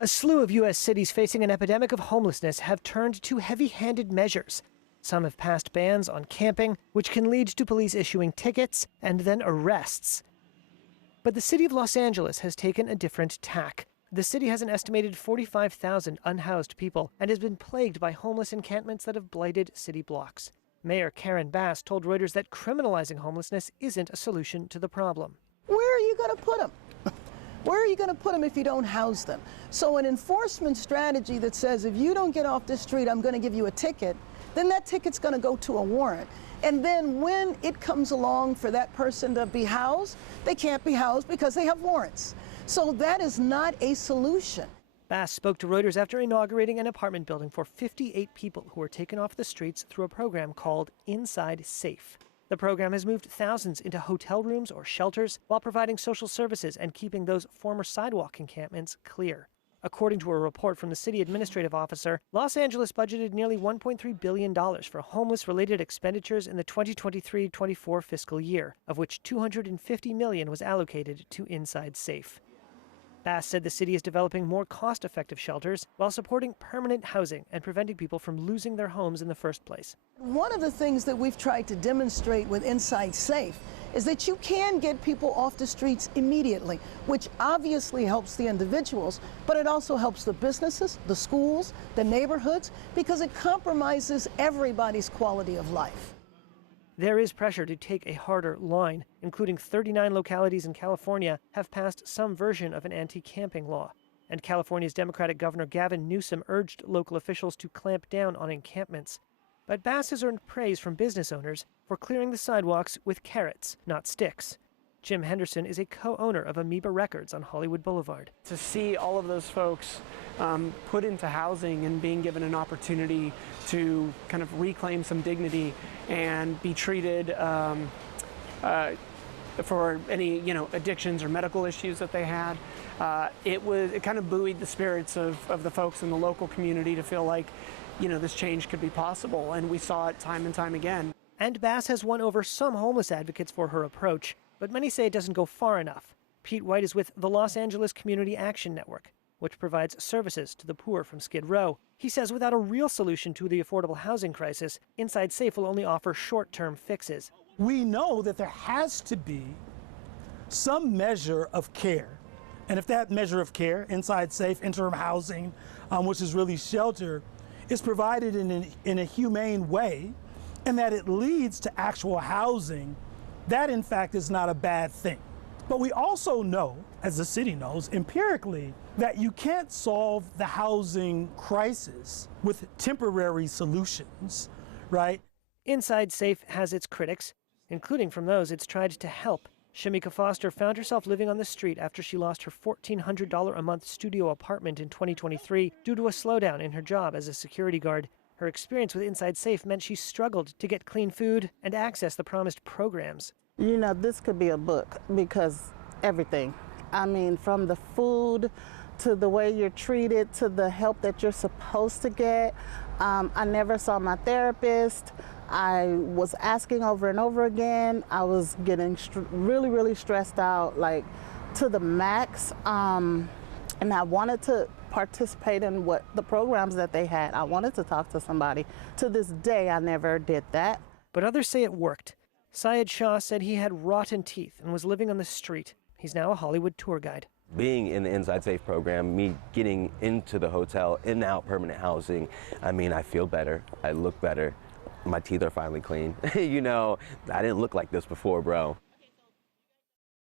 A slew of U.S. cities facing an epidemic of homelessness have turned to heavy-handed measures. Some have passed bans on camping, which can lead to police issuing tickets and then arrests. But the city of Los Angeles has taken a different tack. The city has an estimated 45,000 unhoused people and has been plagued by homeless encampments that have blighted city blocks. Mayor Karen Bass told Reuters that criminalizing homelessness isn't a solution to the problem. Where are you going to put them? Where are you going to put them if you don't house them? So an enforcement strategy that says if you don't get off this street, I'm going to give you a ticket, then that ticket's going to go to a warrant. And then when it comes along for that person to be housed, they can't be housed because they have warrants. So that is not a solution. Bass spoke to Reuters after inaugurating an apartment building for 58 people who were taken off the streets through a program called Inside Safe. The program has moved thousands into hotel rooms or shelters while providing social services and keeping those former sidewalk encampments clear. According to a report from the city administrative officer, Los Angeles budgeted nearly $1.3 billion for homeless-related expenditures in the 2023-24 fiscal year, of which $250 million was allocated to Inside Safe. Bass said the city is developing more cost-effective shelters while supporting permanent housing and preventing people from losing their homes in the first place. One of the things that we've tried to demonstrate with Inside Safe is that you can get people off the streets immediately, which obviously helps the individuals, but it also helps the businesses, the schools, the neighborhoods, because it compromises everybody's quality of life. There is pressure to take a harder line, including 39 localities in California have passed some version of an anti-camping law. And California's Democratic Governor Gavin Newsom urged local officials to clamp down on encampments. But Bass has earned praise from business owners for clearing the sidewalks with carrots, not sticks. Jim Henderson is a co-owner of Amoeba Records on Hollywood Boulevard. To see all of those folks put into housing and being given an opportunity to kind of reclaim some dignity and be treated for any addictions or medical issues that they had, it kind of buoyed the spirits of the folks in the local community to feel like this change could be possible, and we saw it time and time again. And Bass has won over some homeless advocates for her approach, but many say it doesn't go far enough. Pete White is with the Los Angeles Community Action Network, which provides services to the poor from Skid Row. He says without a real solution to the affordable housing crisis, Inside Safe will only offer short-term fixes. We know that there has to be some measure of care. And if that measure of care, Inside Safe, interim housing, which is really shelter, is provided in a humane way, and that it leads to actual housing, that in fact is not a bad thing. But we also know, as the city knows, empirically, that you can't solve the housing crisis with temporary solutions, right? Inside Safe has its critics, including from those it's tried to help. Shamika Foster found herself living on the street after she lost her $1,400 a month studio apartment in 2023 due to a slowdown in her job as a security guard. Her experience with Inside Safe meant she struggled to get clean food and access the promised programs. This could be a book, because everything. I mean, from the food to the way you're treated to the help that you're supposed to get. I never saw my therapist. I was asking over and over again. I was getting really, really stressed out, like to the max. And I wanted to participate in what the programs that they had. I wanted to talk to somebody. To this day, I never did that. But others say it worked. Syed Shah said he had rotten teeth and was living on the street. He's now a Hollywood tour guide. Being in the Inside Safe program, me getting into the hotel, in and out permanent housing, I mean, I feel better, I look better, my teeth are finally clean. I didn't look like this before, bro.